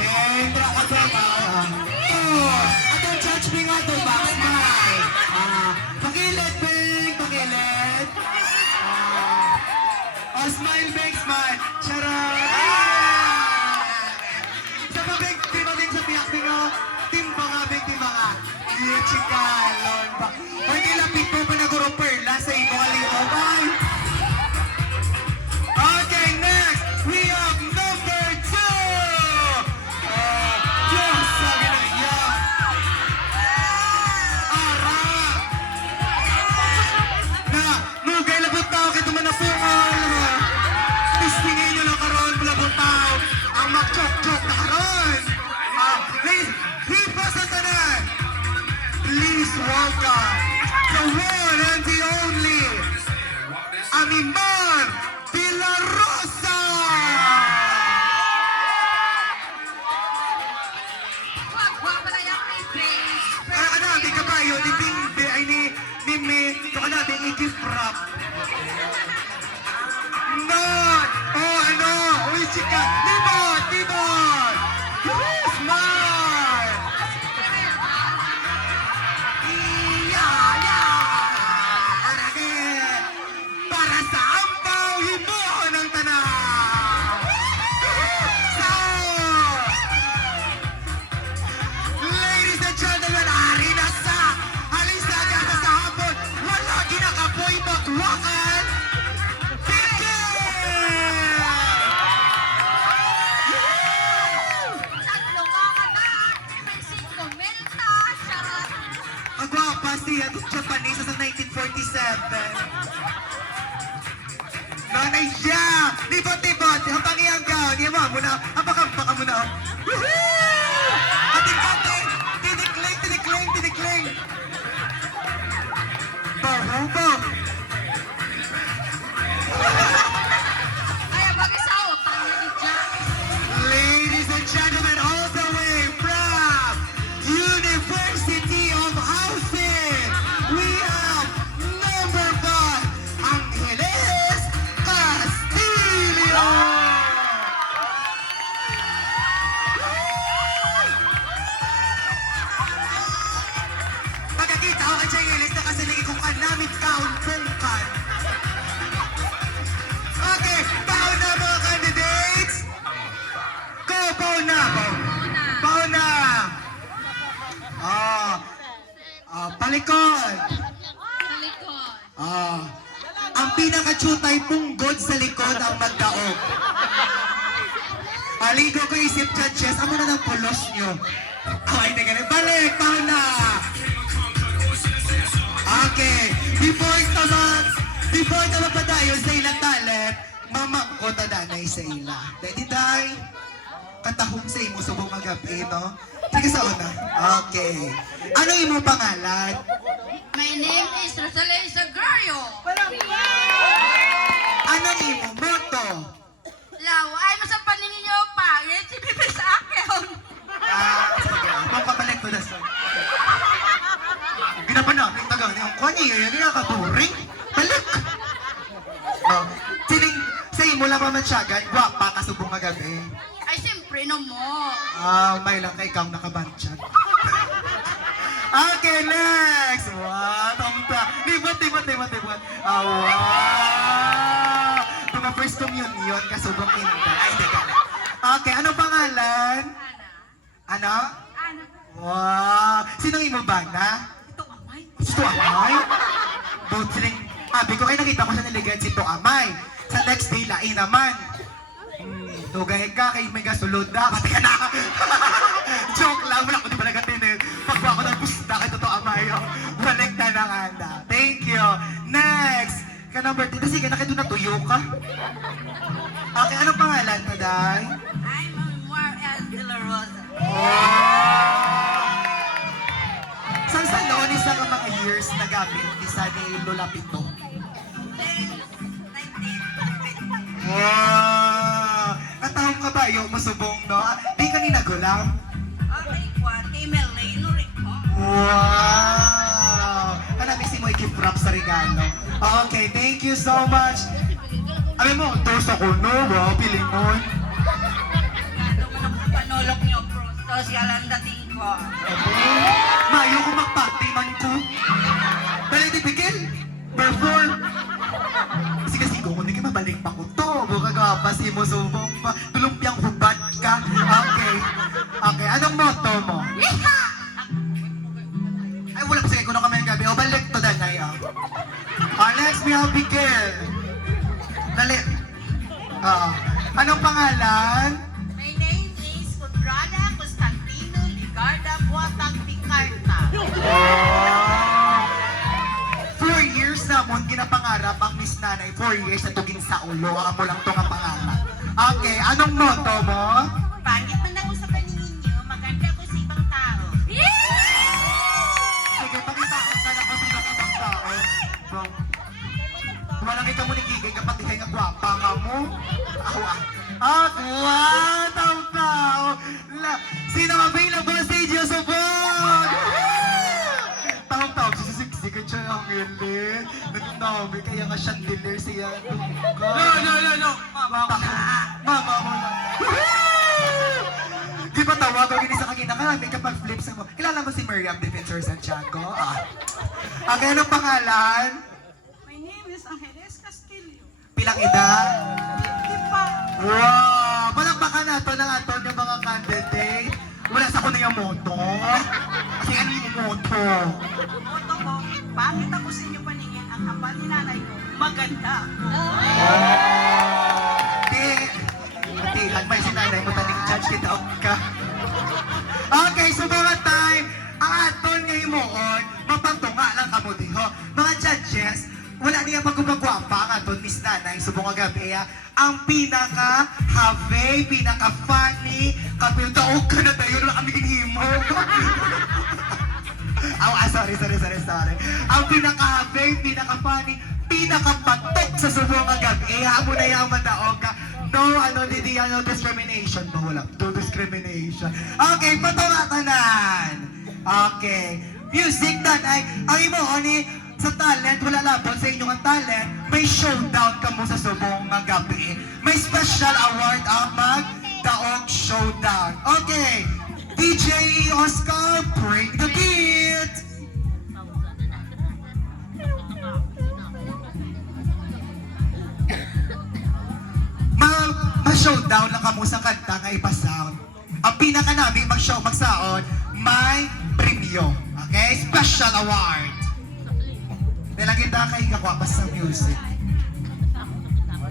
Dendra ka sa oh, atong judge me nga to, bakit may? Pagilid, Bing, pagilid. Smile, Bing, smile. Charot! Sa pabig, di ba din sa piyak, Bing, oh? Timba nga, Bing, timba nga. Iya, chika, Lord, ba? Pwede lapit mo pa naguro perla sa imo, halito, bye! Okay, next, we have number 2! Diyos, sabi na iya. Ara! Na, nugay labot tao, kito man na pungal. Pistingin nyo lang karon, labot tao. Ang mag-chok-chok na karon. Please, hipa sa tanan. Please welcome the one and the only Animar de la Rosa! Wag na yung face. Ano, di ka ba yun? Di Bing, ay ni Me, ito ka na, di i-gift wrap. No! Oh, ano? Uy, chika! Libot! Libot! Smile! Iya! Ya! Arake! Para sa ampaw, himuhon ang tanan! So, ladies and gentlemen, ari na sa halisaga na sa hapon, wala ginakapoy magwakan! Tatlo ka na. May 5 melta. Charot. Ang gwapa siya, Japanese sa 1947. Nanay siya! Libot-libot! Ang pangiyang gown! Yawa mo na! Ang baka mo na! Woohoo! Ating-ating! Tinikling! Tinikling! Tinikling! Bahubo! Ay, bagay sa utang na ni Jack. Ladies and gentlemen, all the way from University of Housing, we have number 5, Angeles Castillo! Pagkakita ko kay Angeles, nakasiligi kong anamit kaon pungkan. Okay, pauna mga candidates! Go, pauna! Pauna! Palikod! Talikod. Ang pinaka-chutay punggod sa likod ang magdaog. Paligo ko isip judges, amo na ng pulos nyo. Ay, hindi ganun. Balik, pauna! Okay, before naman pa tayo sa ilang talent, mamangko tadanay sa ila. Dahil day, katahong sa imo subong magabi, no? Sige sa una. Okay. Ano imo pangalan? My name is Rosalie Sagario. Ano imo moto? Law, ay masapan ninyo pangit. Si Bibi sa akin. Sige. Magpapalik ko na sa... Ginapanapin taga niya. Ang kanya yun, hindi nakaturing. Balik! Sining, sa imo lang mamatsagan, gwapa kasubong magabi. Ay, siyempre no mo. May lang kay ikaw nakabantsyan. Okay, next! Wow, tamta. Libot. Wow! Ito na first communion, kasubong inta. Ay, hindi ka. Okay, anong pangalan? Ano? Ana. Wow! Sinong imo ba na? Ito amay. Si Tuamay? Both siling, abi ko kayo nakita ko sa niligan si Tuamay. Sa next day, lain naman. Dugay ka kay may gasulod na. Pati ka na. Joke lang. Wala ko di ba nagatin. Pagwa ko ng pusta kay Tuamay. Balik na ng anda. Thank you. Next. Ka number 2. Sige, nakito na tuyo ka. Okay, anong pangalan mo, Day? I'm Mar El de la Rosa. Saan sa noon isa ka mga years na gamit isa ni Lola Pito? Wow! At taong kabayo, masubong, no? Di ka ni nagulang? Okay, Juan. Kay Melay, Lurik ko. Wow! Kanami si mo i-gift wrap sa regalo. Okay, thank you so much. Alam mo, dos ako, no? Wow, piling mo. Panolok nyo. social ang dating ko. Mayo ko magpati man ko. Dali di bigil. Perform. Kasi ko kundi ka mabalik pa ko to. Buka ka pa si mo subong pa. Tulumpiang hubad ka. Okay. Okay, anong motto mo? Yeeha! Ay, wala pa sige ko na kami ang gabi. O, balik to danay ah. Next, we have Bigil. Dali. Anong pangalan? My name is Conrada Constantino Ligarda Buatag Picarta. 4 years na mo, ginapangarap ang Miss Nanay. 4 years na tuging sa ulo. Ang mo lang ito nga pangarap. Okay, anong motto mo? Pangit man ako sa paningin niyo, maganda ko sa ibang tao. Sige, pakita ko ka na kung sino ka bang tao. Bro, walang kita mo ni Kikay kapag di kayo nga gwapa ka mo. Awa. Wow, tao-tao. Sino available sa inyo sa vlog? Tao-tao, sisiksi ka siya ang ilin. Nagtinabi kaya nga chandelier siya. No. Mama mo na. Di ba tawag ang sa kakina ka? May kapag flip sa mo. Kilala mo si Miriam Defensor Santiago? Ang anong pangalan? My name is Angeles Castillo. Pilang edad? 55. Wow! Palakpakan na ito ng aton yung mga candidate. Wala sa ko na yung moto. Kasi ano yung moto? Moto ko, pangit ako sa inyo paningin, ang kapal ni nanay ko, maganda. Di, may sinanay mo taning judge kita ka. Okay, so mga time, ang aton ngayon moon, mapantunga lang kamo diho. Mga judges, wala niya magpapagwapa ang aton Miss Nanay, subong nga gabi, ang pinaka-have, pinaka-funny, kapiltaog ka na tayo na kami himo. Sorry. Ang pinaka-have, pinaka-funny, pinaka-patok sa subong nga gabi, amo na yung madaog ka. No discrimination. No, wala. No discrimination. Okay, patawatanan. Okay. Music Nanay, ang imo ni sa talent, wala labot sa inyong talent, may showdown ka mo sa subong nga gabi. May special award ang mag-daog showdown. Okay, DJ Oscar, break the beat! Ma-showdown lang kamo sa kanta nga ipasound. Ang pinaka namin magsaon, may premyo. Okay? Special award. Dahil kita kay kakwapas sa music.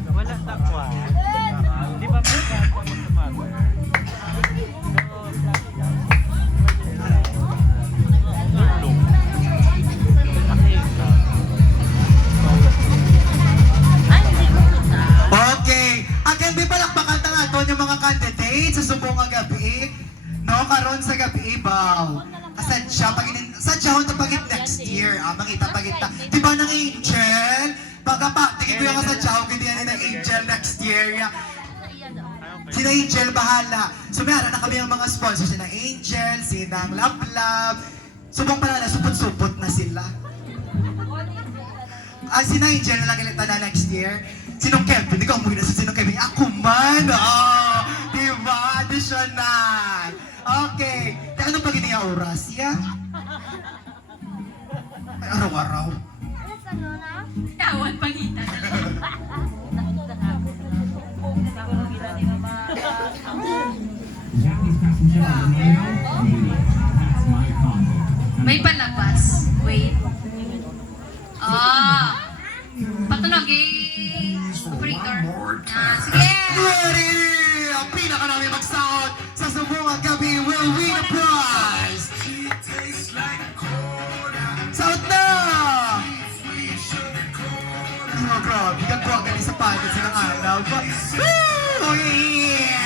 Wala sa kwa. Di ba po ka ako sa mother? Okay. Again, may palakpakan na nga ito yung mga candidates sa subong nga gabi. No, karon sa gabi, baw. Sadya ho na pagit next year. Mangita pagit na. Diba ng Angel? Tingin ko yung kasadya ho, hindi yan ng Angel next year. Sina Angel, bahala. So, meron na kami ang mga sponsors. Sina Angel, sinang Lab. Subong pala na, supot-supot na sila. Sina Angel na lang ilita na next year. Sinong Kevin? Hindi ko umuwi na sa sinong Kevin. Ako man! Oh! Diba? Additional! Okay. Ano pag niya oras? Yeah? Ay, araw-araw. Tawan pangita. May palabas. Wait. Patunog operator. Sige. Ready! Ang pinaka namin magsaot sa subungang gabi will win a prize! Saot na! Oh, grabe. Gagawag ka sa pagod silang araw. Oh, yeah!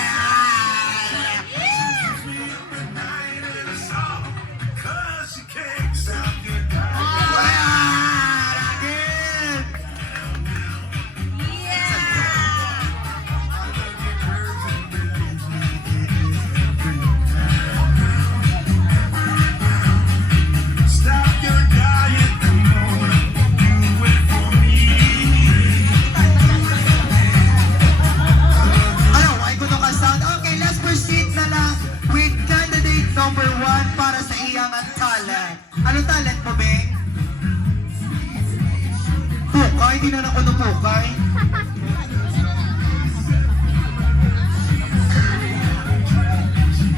di na nakuno po kay.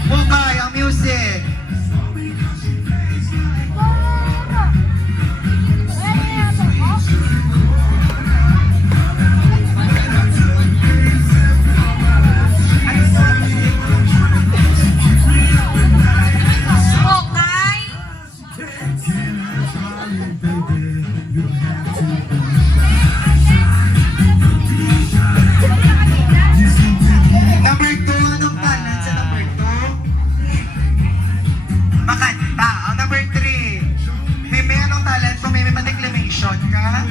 Bukay, ang music. Okay. Number 2, anong talent sa number 2? Makanta. Ang number 3, Mimi, anong talent mo? Mimi, ma-declamation ka?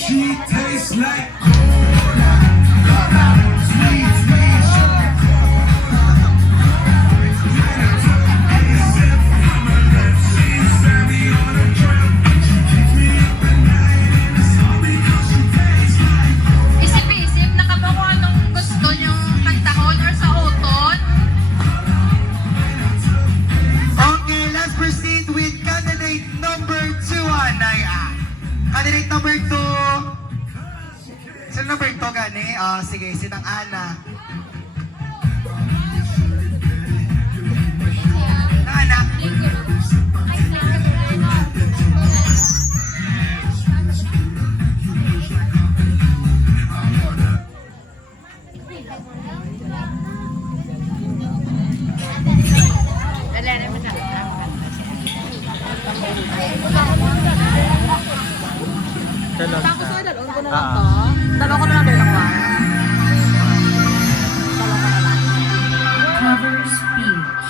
She tastes like Isip-isip, nakaba kung anong gusto niyong kantahon or sa uton. Okay, let's proceed with candidate number 2, Anaya. Candidate number 2. Sino number 2, gani? Sige, sinang Ana. Na Ana? Tapos ay dalawin ko na lang to. Dalawa ko na lang bilang one. Dalawa ko na lang. Cover speech.